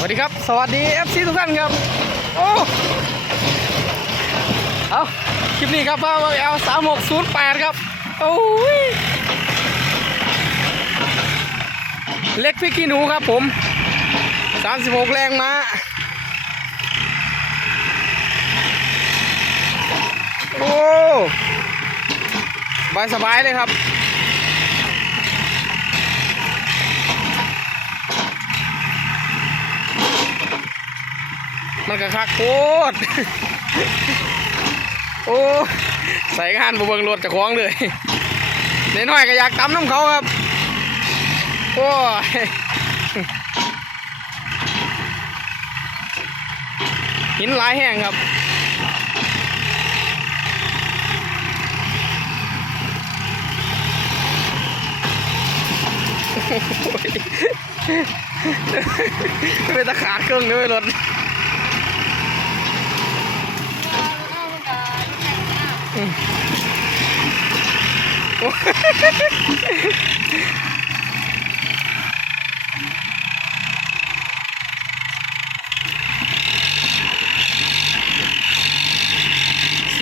วัสดีครับ สวัสดี FC ทุกท่านครับ โอ้ เอาคลิปนี้ครับว่าเอาสามหกศูนย์แปดครับ โอ้ย เล็กพริกขี้หนูครับผมสามสิบหกแรงมาโอ้ สบายสบายเลยครับ มันก็คักโคตรโอ้ใส่งานบเบิงรถจะคล้องเลยน้อยก็อยากตำน้ำเขาครับ โอ้ยหินหลายแห้งครับเป็นตะขาดเครื่องด้วยรถ เส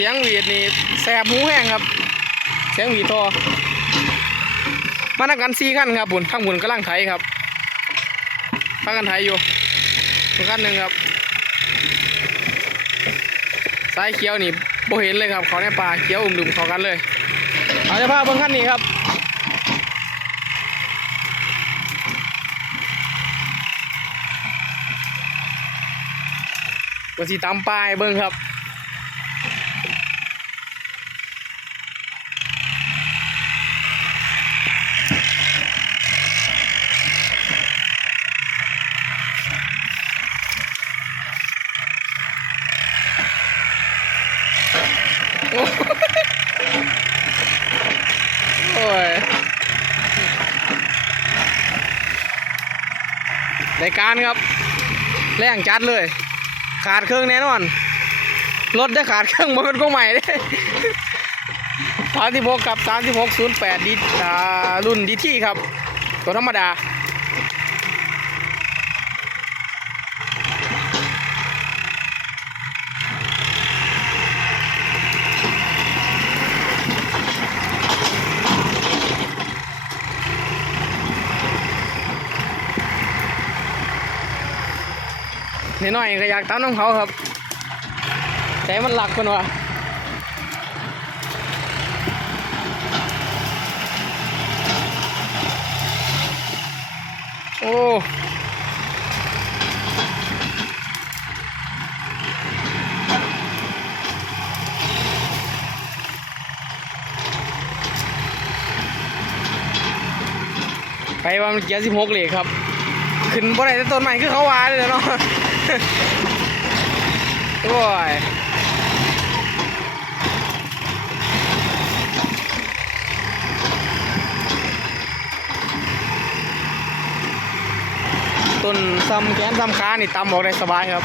ียงหวีดนี่แสบหูแห้งครับ เสียงหวีดทอมานักกันสี่ขั้นครับบุญทั้งบุญกำลังไถครับพักกันไถอยู่ขั้นหนึ่งครับ สายเขียวนี่ โบเห็นเลยครับเขาในป่าเขียวอุ่มดุมเขากันเลยเอาจะพาเบิ้งขั้นนี้ครับก็สิตามป้ายเบิ้งครับ โอ้ย ในการครับ แรงจัดเลย ขาดเครื่องแน่นอน รถได้ขาดเครื่องมันเป็นของใหม่เลยสามสิบหกกับสามสิบหกศูนย์แปดดีรุ่นดีที่ครับ ตัวธรรมดา นิดหน่อยก็อยากตามน้องเขาครับ แต่มันหลักคนว่ะโอ้ไปว่ามันเกียร์สิบหกเลยครับ ขึ้นบ่ได้แต่ต้นใหม่คือเขาวาเลยเนาะโอ้ยต้นซ้ำแขนซ้ำขานี่ตำออกได้สบายครับ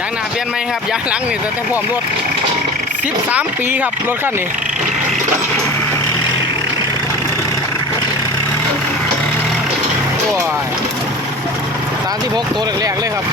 ยางหน้าเปลี่ยนไหมครับยางหลังนี่แต่พร้อมรถ13 ปีครับรถคันนี้โอ้ยสามที่พกตัวแรกๆเลยครับ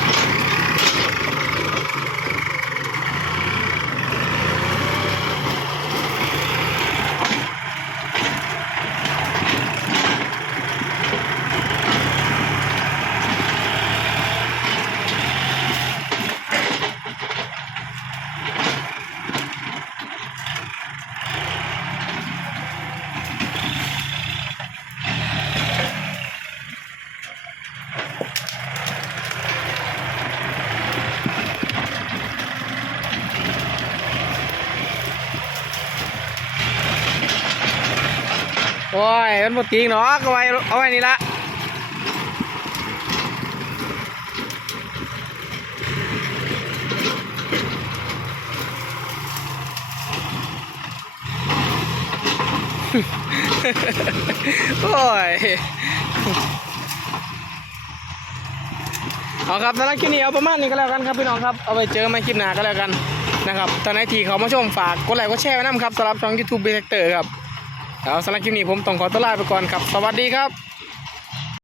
โอ้ยมันหมดติงเนาะเอาไว้เอาไว้นี่ละโอ้ยเอาครับสำหรับคลิปนี้เอาประมาณนี้ก็แล้วกันครับพี่น้องครับ เอาไปเจอม่คลิปหน้าก็แล้วกันนะครับ ตอนไหนทีเขามาชมฝากกดไลค์กดแชร์ไว้นะครับสำหรับช่อง YouTube เบเตอร์ครับ เอาสำหรับคลิปนี้ผมต้องขอตัวลาไปก่อนครับ สวัสดีครับ